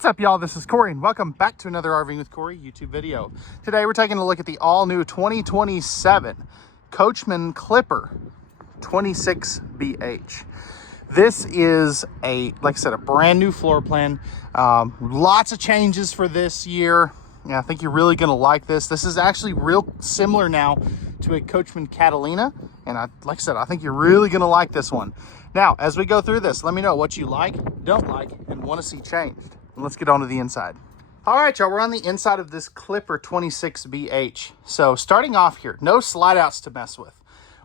What's up, y'all? This is Cory, and welcome back to another RVing with Cory YouTube video. Today, we're taking a look at the all-new 2027 Coachmen Clipper 26BH. This is like I said, a brand new floor plan. Lots of changes for this year. Yeah, I think you're really going to like this. This is actually real similar now to a Coachmen Catalina, and like I said, I think you're really going to like this one. Now, as we go through this, let me know what you like, don't like, and want to see changed. And let's get on to the inside. All right, y'all, we're on the inside of this Clipper 26BH. So starting off here, no slide outs to mess with.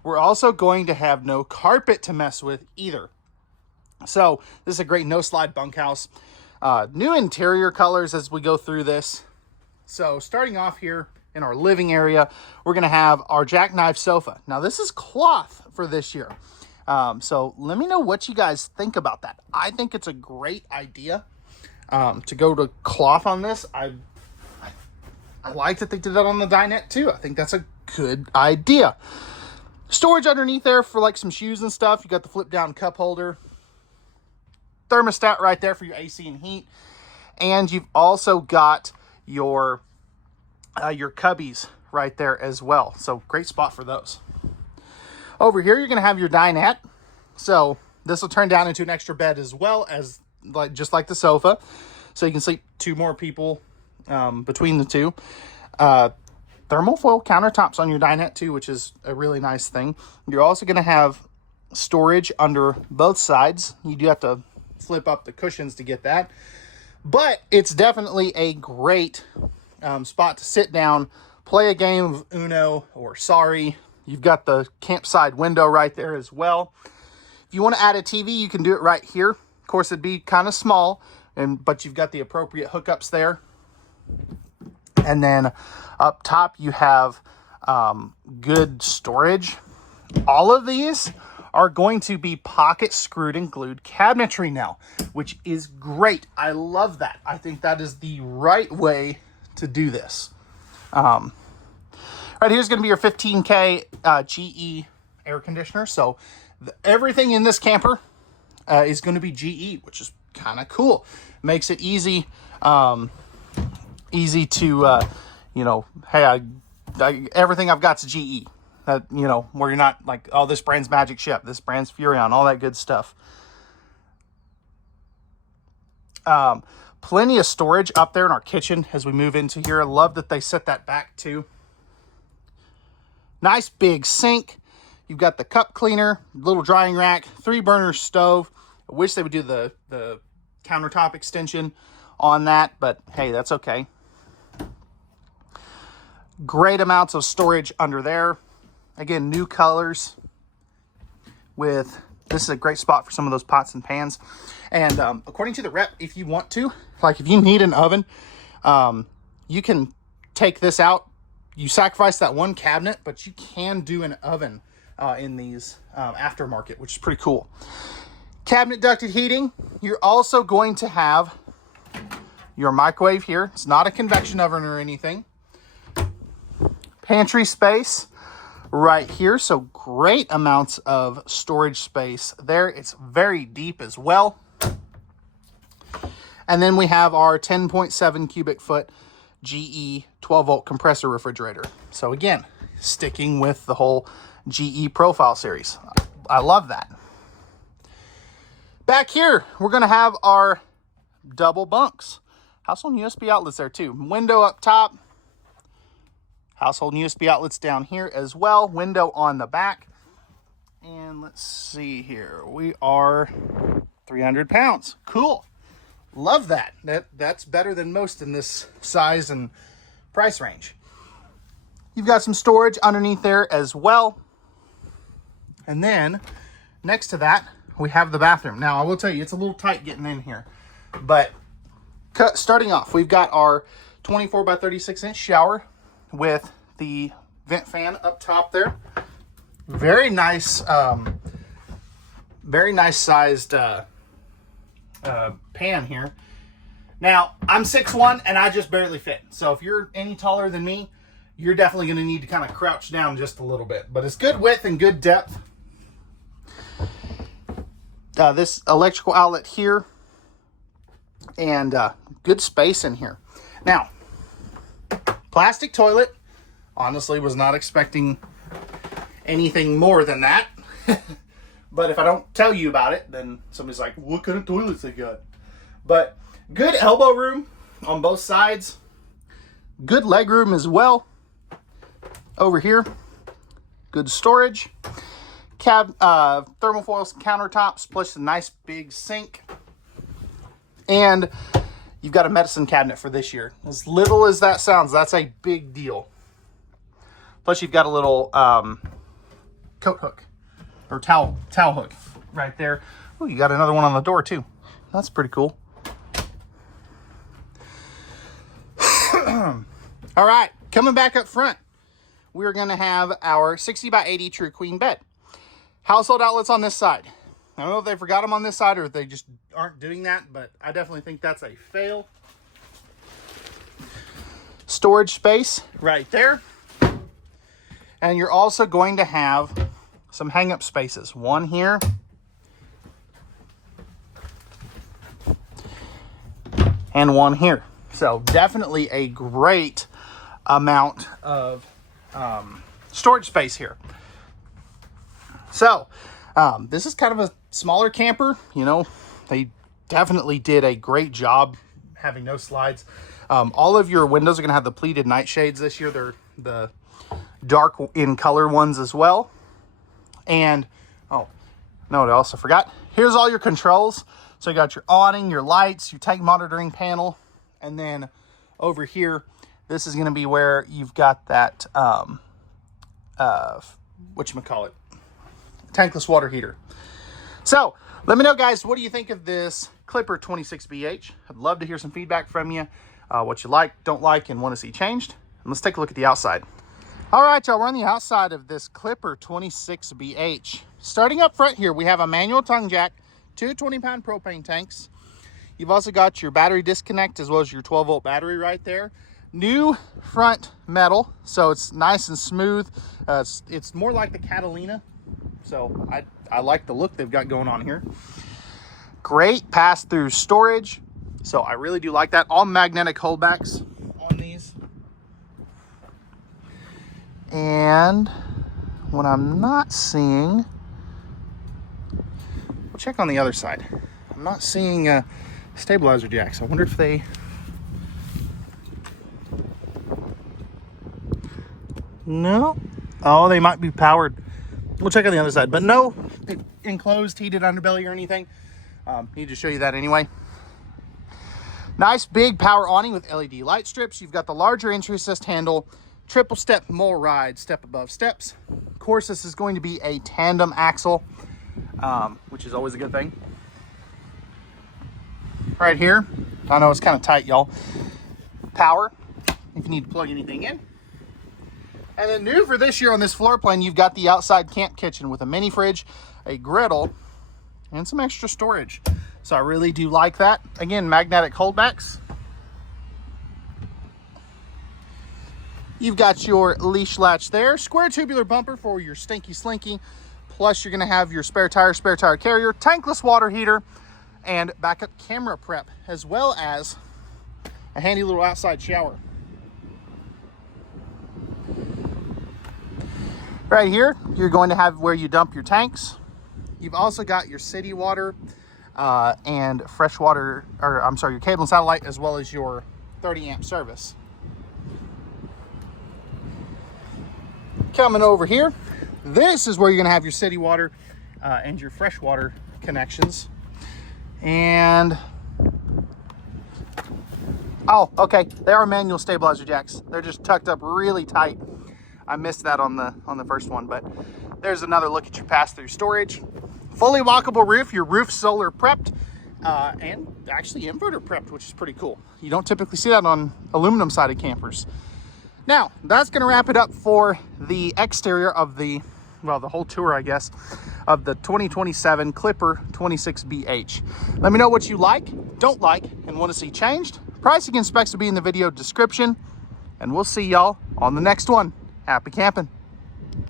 We're also going to have no carpet to mess with either. So this is a great no slide bunkhouse. New interior colors as we go through this. So starting off here in our living area, we're going to have our jackknife sofa. Now this is cloth for this year. So let me know what you guys think about that. I think it's a great idea to go to cloth on this. I like that they did that on the dinette too. I think that's a good idea. Storage underneath there for like some shoes and stuff. You got the flip down cup holder. Thermostat right there for your AC and heat. And you've also got your cubbies right there as well. So great spot for those. Over here, you're going to have your dinette. So this will turn down into an extra bed as well as just like the sofa. So you can sleep two more people between the two. Thermal foil countertops on your dinette too, which is a really nice thing. You're also going to have storage under both sides. You do have to flip up the cushions to get that. But it's definitely a great spot to sit down, play a game of Uno or Sorry. You've got the campside window right there as well. If you want to add a TV, you can do it right here. Of course, it'd be kind of small, but you've got the appropriate hookups there. And then up top, you have good storage. All of these are going to be pocket screwed and glued cabinetry now, which is great. I love that. I think that is the right way to do this. Right here's going to be your 15K GE air conditioner. So everything in this camper is going to be GE, which is kind of cool. Makes it easy, easy to, hey, everything I've got's GE. That, where you're not like, oh, this brand's Magic Ship, this brand's Furion, all that good stuff. Plenty of storage up there in our kitchen as we move into here. I love that they set that back too. Nice big sink. You've got the cup cleaner, little drying rack, 3-burner stove. I wish they would do the countertop extension on that, but hey, that's okay. Great amounts of storage under there. Again, new colors with, this is a great spot for some of those pots and pans. And according to the rep, if you want to, like if you need an oven, you can take this out. You sacrifice that one cabinet, but you can do an oven in these aftermarket, which is pretty cool. Cabinet ducted heating. You're also going to have your microwave here. It's not a convection oven or anything. Pantry space right here. So great amounts of storage space there. It's very deep as well. And then we have our 10.7 cubic foot GE 12-volt compressor refrigerator. So again, sticking with the whole GE profile series. I love that. Back here, we're going to have our double bunks. Household USB outlets there too. Window up top. Household USB outlets down here as well. Window on the back. And let's see here. We are 300 pounds. Cool. Love that. That's better than most in this size and price range. You've got some storage underneath there as well. And then next to that, we have the bathroom. Now, I will tell you, it's a little tight getting in here. But starting off, we've got our 24 by 36 inch shower with the vent fan up top there. Very nice sized pan here. Now, I'm 6'1" and I just barely fit. So if you're any taller than me, you're definitely going to need to kind of crouch down just a little bit. But it's good width and good depth. This electrical outlet here and good space in here. Now, plastic toilet. Honestly, was not expecting anything more than that. But if I don't tell you about it, then somebody's like, what kind of toilets they got? But good elbow room on both sides. Good leg room as well. Over here, good storage. Thermofoil countertops, plus a nice big sink. And you've got a medicine cabinet for this year. As little as that sounds, that's a big deal. Plus you've got a little coat hook or towel hook right there. Oh, you got another one on the door too. That's pretty cool. All right, coming back up front, we're going to have our 60 by 80 true queen bed. Household outlets on this side. I don't know if they forgot them on this side or if they just aren't doing that, but I definitely think that's a fail. Storage space right there. And you're also going to have some hang-up spaces. One here. And one here. So definitely a great amount of storage space here. So this is kind of a smaller camper. You know, they definitely did a great job having no slides. All of your windows are going to have the pleated nightshades this year. They're the dark in color ones as well. And, oh, no, I also forgot. Here's all your controls. So you got your awning, your lights, your tank monitoring panel. And then over here, this is going to be where you've got that, whatchamacallit, tankless water heater. So let me know, guys, what do you think of this Clipper 26BH? I'd love to hear some feedback from you, what you like, don't like, and want to see changed. And let's take a look at the outside. All right, y'all, we're on the outside of this Clipper 26BH. Starting up front here, we have a manual tongue jack, two 20-pound propane tanks. You've also got your battery disconnect as well as your 12-volt battery right there. New front metal, so it's nice and smooth. It's more like the Catalina, so I like the look they've got going on here. Great pass-through storage, so I really do like that. All magnetic holdbacks on these. And what I'm not seeing, we'll check on the other side. I'm not seeing stabilizer jacks. I wonder if they, no. Oh, they might be powered. We'll check on the other side, but no enclosed heated underbelly or anything. Need to show you that anyway. Nice big power awning with LED light strips. You've got the larger entry assist handle, triple step mole ride, step above steps. Of course, this is going to be a tandem axle, which is always a good thing. Right here, I know it's kind of tight, y'all. Power, if you need to plug anything in. And then new for this year on this floor plan, you've got the outside camp kitchen with a mini fridge, a griddle, and some extra storage. So I really do like that. Again, magnetic holdbacks. You've got your leash latch there, square tubular bumper for your stinky slinky. Plus you're gonna have your spare tire carrier, tankless water heater, and backup camera prep, as well as a handy little outside shower. Right here, you're going to have where you dump your tanks. You've also got your city water and fresh water, or I'm sorry, your cable and satellite, as well as your 30 amp service. Coming over here, this is where you're gonna have your city water and your fresh water connections. And, oh, okay, they are manual stabilizer jacks. They're just tucked up really tight. I missed that on the first one, but there's another look at your pass-through storage. Fully walkable roof, your roof solar prepped, and actually inverter prepped, which is pretty cool. You don't typically see that on aluminum sided campers. Now, that's gonna wrap it up for the exterior of the, well, the whole tour, I guess, of the 2027 Clipper 26BH. Let me know what you like, don't like, and want to see changed. Pricing and specs will be in the video description, and we'll see y'all on the next one. Happy camping.